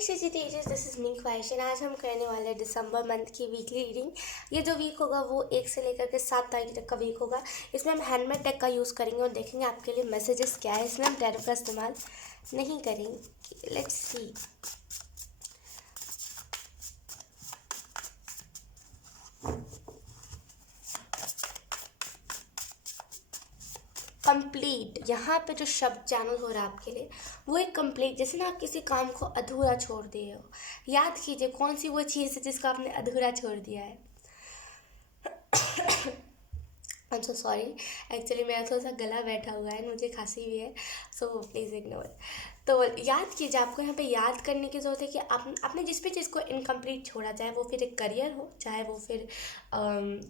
Hi CG teachers, this is me question. आज हम करने वाले हैं दिसंबर मंथ की वीकली रीडिंग। ये जो वीक होगा वो 1 से लेकर के 7 तारीख तक का वीक होगा। इसमें हम हैंडमेड टेक का यूज़ करेंगे और देखेंगे आपके लिए मैसेजेस क्या है। इसमें हम टैरो का इस्तेमाल नहीं करेंगे। Let's see. कंप्लीट, यहाँ पे जो शब्द चैनल हो रहा है आपके लिए वो एक कंप्लीट, जैसे ना आप किसी काम को अधूरा छोड़ दिए हो। याद कीजिए कौन सी वो चीज़ है जिसको आपने अधूरा छोड़ दिया है। I am so sorry, actually मेरा थोड़ा सा गला बैठा हुआ है, मुझे खांसी भी है, सो प्लीज़ इग्नोर। तो याद कीजिए, आपको यहाँ पे याद करने की ज़रूरत है कि आपने जिस भी चीज़ को इनकम्प्लीट छोड़ा, चाहे वो फिर एक करियर हो, चाहे वो फिर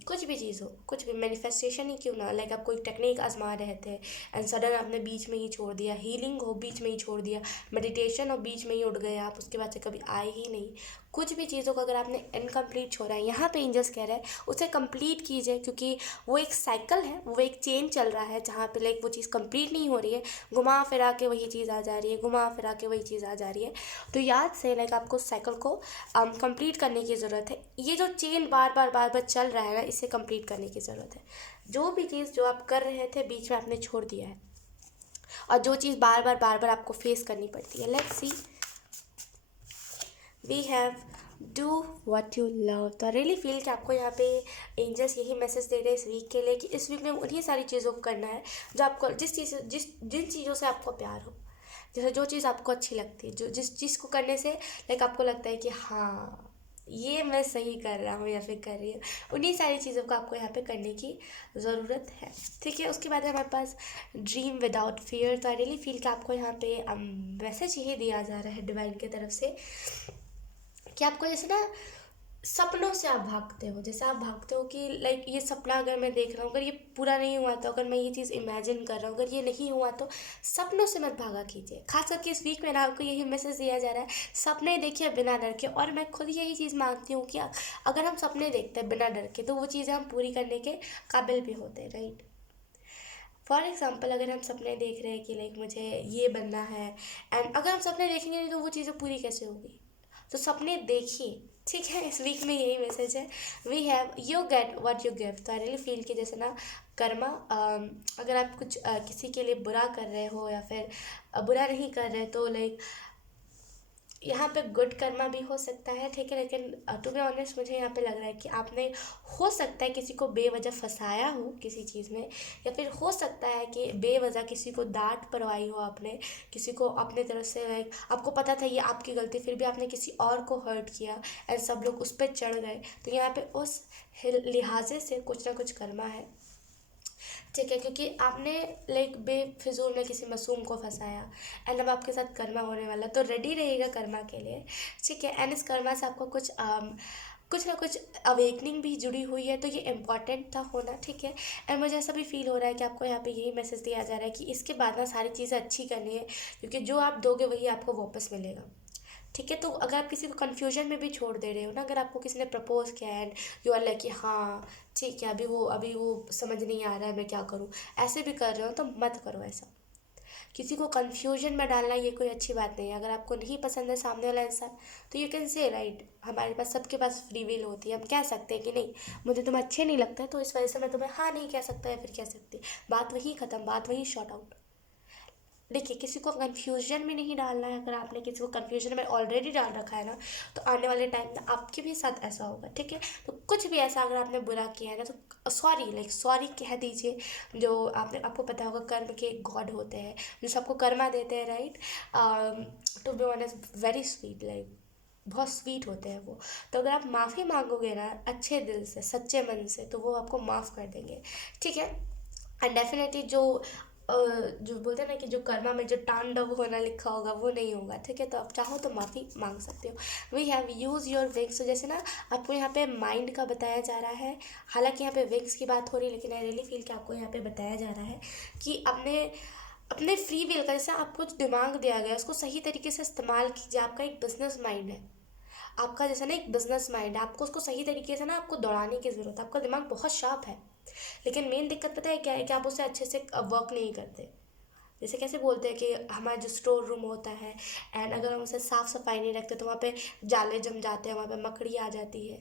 कुछ भी चीज़ हो, कुछ भी मैनिफेस्टेशन ही क्यों ना। लाइक आप कोई टेक्निक आजमा रहे थे एंड सडन आपने बीच में ही छोड़ दिया। हीलिंग हो, बीच में ही छोड़ दिया। मेडिटेशन हो, बीच में ही उठ गए आप, उसके बाद से कभी आए ही नहीं। कुछ भी चीज़ों को अगर आपने इनकम्प्लीट छोड़ा है, यहाँ पे एंजल्स कह रहे हैं उसे कंप्लीट कीजिए, क्योंकि वो एक साइकिल है, वो एक चेन चल रहा है जहाँ पे लाइक वो चीज़ कंप्लीट नहीं हो रही है। घुमा फिरा के वही चीज़ आ जा रही है, घुमा फिरा के वही चीज़ आ जा रही है। तो याद से लाइक आपको साइकिल को कंप्लीट करने की ज़रूरत है। ये जो चेन बार बार चल रहा है ना, इसे कंप्लीट करने की ज़रूरत है। जो भी चीज़ जो आप कर रहे थे बीच में आपने छोड़ दिया है, और जो चीज़ बार बार आपको फेस करनी पड़ती है। Let's see. We have do what you love. तो आई रियली फील कि आपको यहाँ पे एंजल्स यही मैसेज दे रहे हैं इस वीक के लिए कि इस वीक में उन्हीं सारी चीज़ों को करना है जो आपको जिन चीज़ों से आपको प्यार हो। जैसे जो चीज़ आपको अच्छी लगती है, जो जिस चीज़ को करने से लाइक आपको लगता है कि हाँ ये मैं सही कर रहा हूँ या फिर कर रही हूँ, उन्हीं सारी चीज़ों को आपको यहाँ पे करने की ज़रूरत है। ठीक है, उसके बाद हमारे पास ड्रीम विदाउट फियर। तो आई रियली फील कि आपको यहाँ पे मैसेज यही दिया जा रहा है डिवाइन की तरफ से कि आपको जैसे ना सपनों से आप भागते हो, जैसे आप भागते हो कि लाइक ये सपना अगर मैं देख रहा हूँ, अगर ये पूरा नहीं हुआ तो, अगर मैं ये चीज़ इमेजिन कर रहा हूँ, अगर ये नहीं हुआ तो सपनों से मत भागा कीजिए। खास करके इस वीक में ना आपको यही मैसेज दिया जा रहा है, सपने देखिए बिना डर के। और मैं खुद यही चीज़ मानती हूँ कि अगर हम सपने देखते हैं बिना डर के तो वो चीज़ें हम पूरी करने के काबिल भी होते हैं, राइट। फॉर एग्ज़ाम्पल, अगर हम सपने देख रहे हैं कि लाइक मुझे ये बनना है, एंड अगर हम सपने देखेंगे नहीं तो वो चीज़ें पूरी कैसे होगी। तो सपने देखिए, ठीक है। इस वीक में यही मैसेज है। We have you get what you give. तो आई रियली फील कि जैसे ना कर्मा, अगर आप कुछ किसी के लिए बुरा कर रहे हो या फिर बुरा नहीं कर रहे, तो लाइक यहाँ पे गुड कर्मा भी हो सकता है, ठीक है। लेकिन टू बी ऑनेस्ट मुझे यहाँ पे लग रहा है कि आपने हो सकता है किसी को बेवजह फंसाया हो किसी चीज़ में, या फिर हो सकता है कि बेवजह किसी को डांट पड़वाई हो आपने, किसी को अपने तरफ से लाइक आपको पता था ये आपकी गलती, फिर भी आपने किसी और को हर्ट किया एंड सब लोग उस पर चढ़ गए। तो यहाँ पे उस लिहाजे से कुछ ना कुछ कर्मा है, ठीक है, क्योंकि आपने लाइक बेफिजूल में किसी मासूम को फंसाया एंड अब आपके साथ कर्मा होने वाला, तो रेडी रहेगा कर्मा के लिए, ठीक है। एंड इस कर्मा से आपको कुछ ना कुछ अवेकनिंग भी जुड़ी हुई है, तो ये इम्पॉर्टेंट था होना, ठीक है। एंड मुझे ऐसा भी फील हो रहा है कि आपको यहाँ पे यही मैसेज दिया जा रहा है कि इसके बाद ना सारी चीज़ें अच्छी करनी है, क्योंकि जो आप दोगे वही आपको वापस मिलेगा, ठीक है। तो अगर आप किसी को कन्फ्यूजन में भी छोड़ दे रहे हो ना, अगर आपको किसी ने प्रपोज किया एंड यू आर लाइक कि हाँ ठीक है, अभी वो समझ नहीं आ रहा है मैं क्या करूँ, ऐसे भी कर रहे हो तो मत करो ऐसा। किसी को कन्फ्यूजन में डालना ये कोई अच्छी बात नहीं है। अगर आपको नहीं पसंद है सामने वाला इंसान, तो यू कैन से राइट, हमारे पास सबके पास फ्री विल होती है, हम कह सकते हैं कि नहीं मुझे तुम अच्छे नहीं लगता है, तो इस वजह से मैं तुम्हें हाँ नहीं कह सकता, या फिर कह सकती। बात वही ख़त्म, बात वही शॉर्ट आउट। देखिए, किसी को कन्फ्यूजन में नहीं डालना है। अगर आपने किसी को कन्फ्यूजन में ऑलरेडी डाल रखा है ना, तो आने वाले टाइम में आपके भी साथ ऐसा होगा, ठीक है। तो कुछ भी ऐसा अगर आपने बुरा किया है ना, तो सॉरी, लाइक सॉरी कह दीजिए। जो आपको पता होगा कर्म के गॉड होते हैं जो सबको कर्मा देते हैं, right. To be honest very sweet, like बहुत स्वीट होते हैं वो। तो अगर आप माफ़ी मांगोगे ना अच्छे दिल से, सच्चे मन से, तो वो आपको माफ़ कर देंगे, ठीक है। एंड डेफिनेटली जो बोलते हैं ना कि जो कर्मा में जो तांडव होना लिखा होगा वो नहीं होगा, ठीक है। तो आप चाहो तो माफ़ी मांग सकते हो। We have use your wings. तो जैसे ना आपको यहाँ पे माइंड का बताया जा रहा है, हालांकि यहाँ पे विंग्स की बात हो रही है, लेकिन आई रियली फील कि आपको यहाँ पे बताया जा रहा है कि अपने फ्री विल का, जैसे आपको जो दिमाग दिया गया है उसको सही तरीके से इस्तेमाल कीजिए। आपका एक बिजनेस माइंड है, आपका जैसा ना एक बिजनेस माइंड है, आपको उसको सही तरीके से ना आपको दौड़ाने की ज़रूरत है। आपका दिमाग बहुत शार्प है, लेकिन मेन दिक्कत पता है क्या है कि आप उसे अच्छे से वर्क नहीं करते। जैसे कैसे बोलते हैं कि हमारा जो स्टोर रूम होता है, एंड अगर हम उसे साफ़ सफाई नहीं रखते तो वहाँ पे जाले जम जाते हैं, वहाँ पे मकड़ी आ जाती है,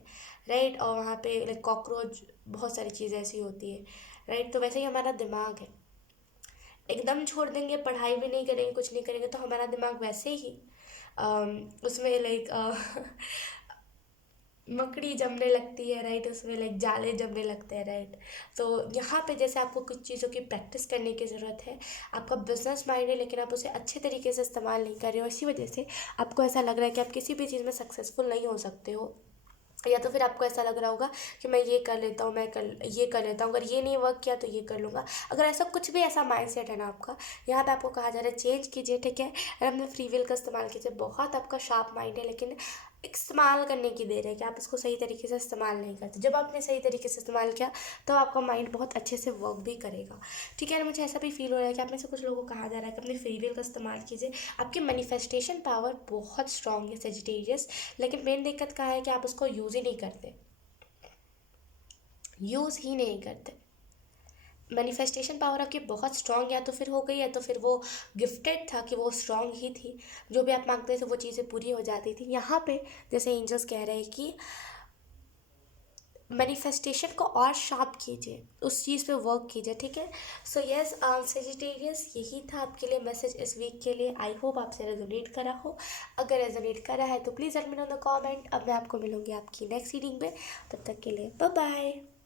राइट, और वहाँ पे लाइक कॉकरोच, बहुत सारी चीज़ें ऐसी होती है, राइट। तो वैसे ही हमारा दिमाग है, एकदम छोड़ देंगे, पढ़ाई भी नहीं करेंगे, कुछ नहीं करेंगे, तो हमारा दिमाग वैसे ही उसमें लाइक मकड़ी जमने लगती है, राइट, उसमें लाइक जाले जमने लगते हैं, राइट। तो यहाँ पे जैसे आपको कुछ चीज़ों की प्रैक्टिस करने की ज़रूरत है, आपका बिजनेस माइंड है लेकिन आप उसे अच्छे तरीके से इस्तेमाल नहीं कर रहे हो, इसी वजह से आपको ऐसा लग रहा है कि आप किसी भी चीज़ में सक्सेसफुल नहीं हो सकते हो, या तो फिर आपको ऐसा लग रहा होगा कि मैं ये कर लेता हूँ, मैं कर ये कर लेता हूँ, अगर ये नहीं वर्क किया तो ये कर लूँगा। अगर ऐसा कुछ भी ऐसा माइंडसेट है ना आपका, यहाँ पे आपको कहा जा रहा है चेंज कीजिए, ठीक है, और अपने फ्री विल का इस्तेमाल कीजिए। बहुत आपका शार्प माइंड है लेकिन इस्तेमाल करने की देर है कि आप इसको सही तरीके से इस्तेमाल नहीं करते। जब आपने सही तरीके से इस्तेमाल किया तो आपका माइंड बहुत अच्छे से वर्क भी करेगा, ठीक है ना। मुझे ऐसा भी फील हो रहा है कि आप में से कुछ लोगों को कहा जा रहा है कि अपने फ्री विल का इस्तेमाल कीजिए। आपकी मैनिफेस्टेशन पावर बहुत स्ट्रांग है सेजिटेरियस, लेकिन मेन दिक्कत क्या है कि आप उसको यूज़ ही नहीं करते, यूज़ ही नहीं करते। मैनिफेस्टेशन पावर आपकी बहुत स्ट्रांग, या तो फिर हो गई, या तो फिर वो गिफ्टेड था कि वो स्ट्रांग ही थी, जो भी आप मांगते थे वो चीज़ें पूरी हो जाती थी। यहाँ पे जैसे एंजल्स कह रहे हैं कि मैनिफेस्टेशन को और शार्प कीजिए, उस चीज़ पे वर्क कीजिए, ठीक है। सो यस सेजिटेरियस, यही था आपके लिए मैसेज इस वीक के लिए। आई होप आपसे रेजोनेट करा हो। अगर रेजोनेट करा है तो please let me know in the comment. अब मैं आपको मिलूंगी आपकी नेक्स्ट रीडिंग में, तब तक के लिए बाय बाय।